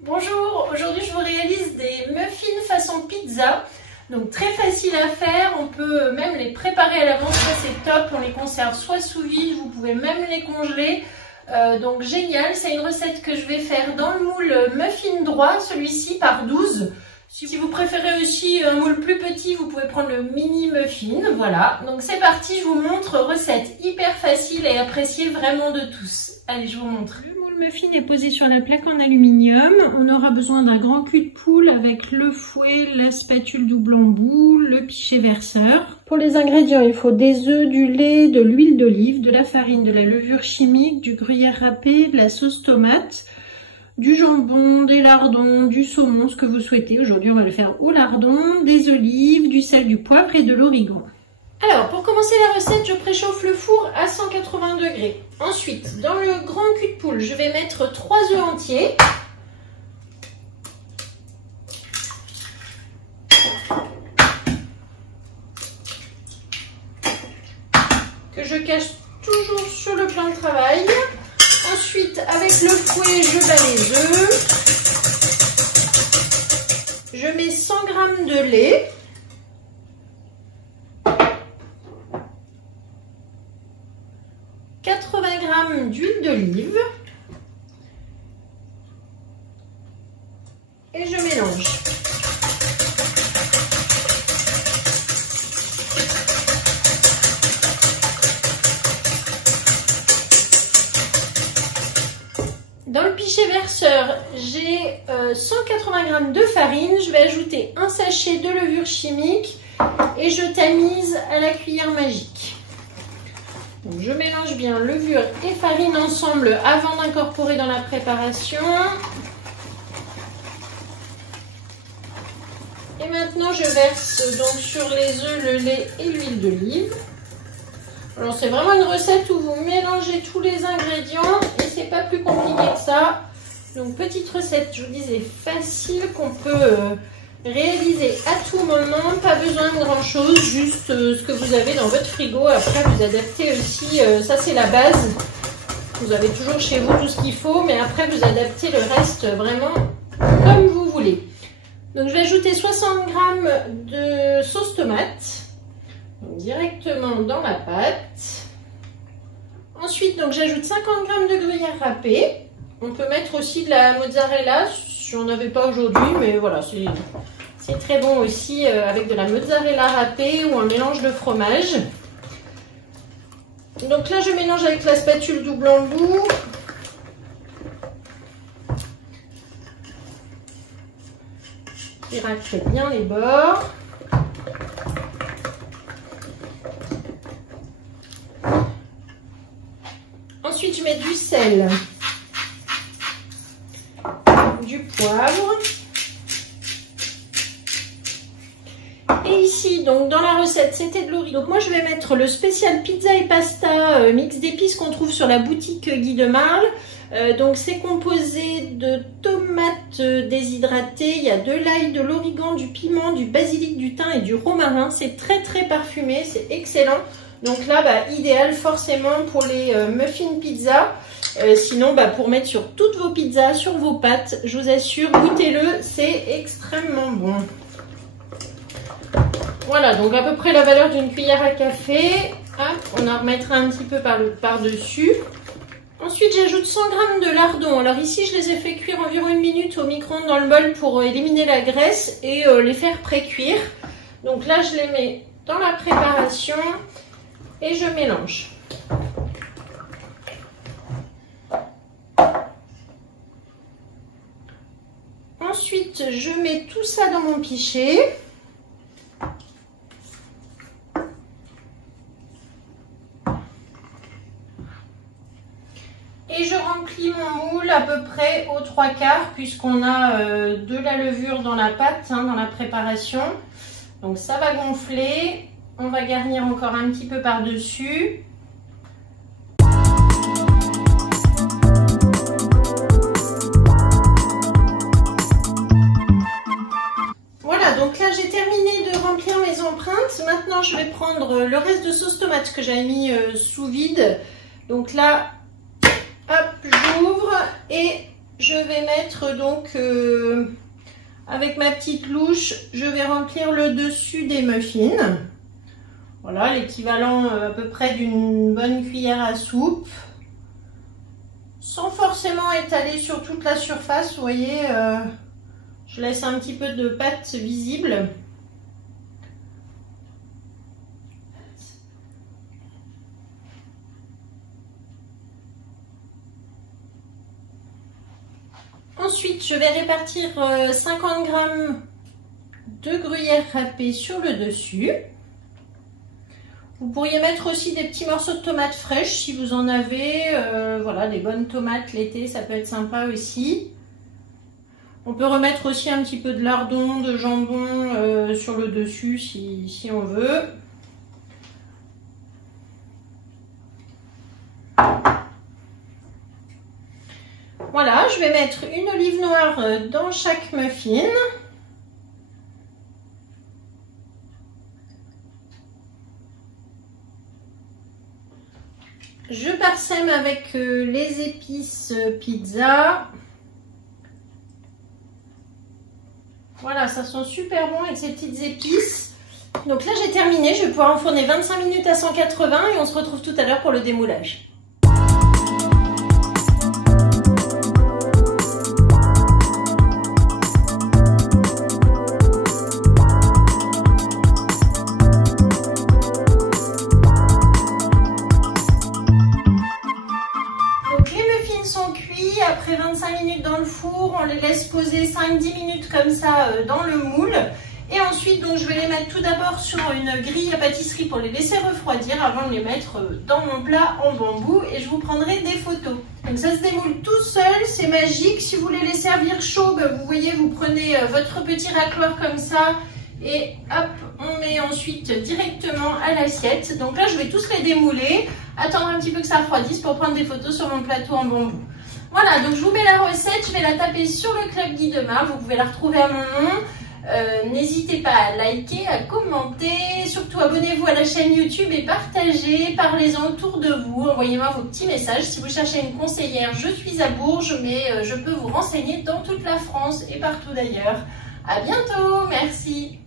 Bonjour, aujourd'hui je vous réalise des muffins façon pizza. Donc très facile à faire, on peut même les préparer à l'avance, ça c'est top. On les conserve soit sous vide, vous pouvez même les congeler. Donc génial, c'est une recette que je vais faire dans le moule muffin droit, celui-ci par 12. Si vous préférez aussi un moule plus petit, vous pouvez prendre le mini muffin. Voilà, donc c'est parti, je vous montre, recette hyper facile et appréciée vraiment de tous. Allez, je vous montre. Le moule muffin est posé sur la plaque en aluminium. On aura besoin d'un grand cul de poule avec le fouet, la spatule double embout, le pichet verseur. Pour les ingrédients, il faut des œufs, du lait, de l'huile d'olive, de la farine, de la levure chimique, du gruyère râpé, de la sauce tomate, du jambon, des lardons, du saumon, ce que vous souhaitez. Aujourd'hui, on va le faire au lardon, des olives, du sel, du poivre et de l'origan. Alors, pour commencer la recette, je préchauffe le four à 180 degrés. Ensuite, dans le grand cul de poule, je vais mettre 3 œufs entiers. Que je cache toujours sur le plan de travail. Ensuite, avec le fouet, je bats les œufs. Je mets 100 g de lait. D'huile d'olive et je mélange. Dans le pichet verseur, j'ai 180 g de farine. Je vais ajouter un sachet de levure chimique et je tamise à la cuillère magique. Donc, je mélange bien levure et farine ensemble avant d'incorporer dans la préparation. Et maintenant, je verse donc sur les œufs, le lait et l'huile d'olive. Alors, c'est vraiment une recette où vous mélangez tous les ingrédients et c'est pas plus compliqué que ça. Donc, petite recette, je vous disais, facile qu'on peut réaliser à tout moment, pas besoin de grand chose, juste ce que vous avez dans votre frigo. Après vous adaptez aussi, ça c'est la base, vous avez toujours chez vous tout ce qu'il faut, mais après vous adaptez le reste vraiment comme vous voulez. Donc je vais ajouter 60 g de sauce tomate directement dans ma pâte. Ensuite donc j'ajoute 50 g de gruyère râpé. On peut mettre aussi de la mozzarella, j'en avais pas aujourd'hui, mais voilà, c'est très bon aussi avec de la mozzarella râpée ou un mélange de fromage. Donc là, je mélange avec la spatule double embout. Je racle bien les bords. Ensuite, je mets du sel, du poivre. Et ici, donc dans la recette, c'était de l'origan. Donc moi, je vais mettre le spécial pizza et pasta mix d'épices qu'on trouve sur la boutique Guy de Marle. Donc c'est composé de tomates déshydratées, il y a de l'ail, de l'origan, du piment, du basilic, du thym et du romarin. C'est très très parfumé, c'est excellent. Donc là, idéal forcément pour les muffins pizza. Sinon, pour mettre sur toutes vos pizzas, sur vos pâtes, je vous assure, goûtez-le, c'est extrêmement bon. Voilà, donc à peu près la valeur d'une cuillère à café. Hop, on en remettra un petit peu par-dessus. Ensuite, j'ajoute 100 g de lardons. Alors ici, je les ai fait cuire environ 1 minute au micro-ondes dans le bol pour éliminer la graisse et les faire pré-cuire. Donc là, je les mets dans la préparation et je mélange. Ensuite, je mets tout ça dans mon pichet. Et je remplis mon moule à peu près aux 3/4 puisqu'on a de la levure dans la pâte, dans la préparation. Donc ça va gonfler. On va garnir encore un petit peu par-dessus. Voilà, donc là j'ai terminé de remplir mes empreintes. Maintenant je vais prendre le reste de sauce tomate que j'avais mis sous vide. Donc là, hop, j'ouvre et je vais mettre donc, avec ma petite louche, je vais remplir le dessus des muffins. Voilà, l'équivalent à peu près d'une bonne cuillère à soupe. Sans forcément étaler sur toute la surface, vous voyez, je laisse un petit peu de pâte visible. Ensuite, je vais répartir 50 g de gruyère râpée sur le dessus. Vous pourriez mettre aussi des petits morceaux de tomates fraîches si vous en avez. Voilà, des bonnes tomates l'été, ça peut être sympa aussi. On peut remettre aussi un petit peu de lardon, de jambon sur le dessus si on veut. Voilà, je vais mettre une olive noire dans chaque muffin. Je parsème avec les épices pizza. Voilà, ça sent super bon avec ces petites épices. Donc là, j'ai terminé. Je vais pouvoir enfourner 25 minutes à 180 et on se retrouve tout à l'heure pour le démoulage. Après 25 minutes dans le four, on les laisse poser 5-10 minutes comme ça dans le moule. Et ensuite, donc, je vais les mettre tout d'abord sur une grille à pâtisserie pour les laisser refroidir avant de les mettre dans mon plat en bambou. Et je vous prendrai des photos. Donc ça se démoule tout seul, c'est magique. Si vous voulez les servir chauds, vous voyez, vous prenez votre petit racleur comme ça. Et hop, on met ensuite directement à l'assiette. Donc là, je vais tous les démouler, attendre un petit peu que ça refroidisse pour prendre des photos sur mon plateau en bambou. Voilà, donc je vous mets la recette, je vais la taper sur le Club Guy de Mar, vous pouvez la retrouver à mon nom. N'hésitez pas à liker, à commenter, surtout abonnez-vous à la chaîne YouTube et partagez, parlez-en autour de vous, envoyez-moi vos petits messages. Si vous cherchez une conseillère, je suis à Bourges, mais je peux vous renseigner dans toute la France et partout d'ailleurs. À bientôt, merci.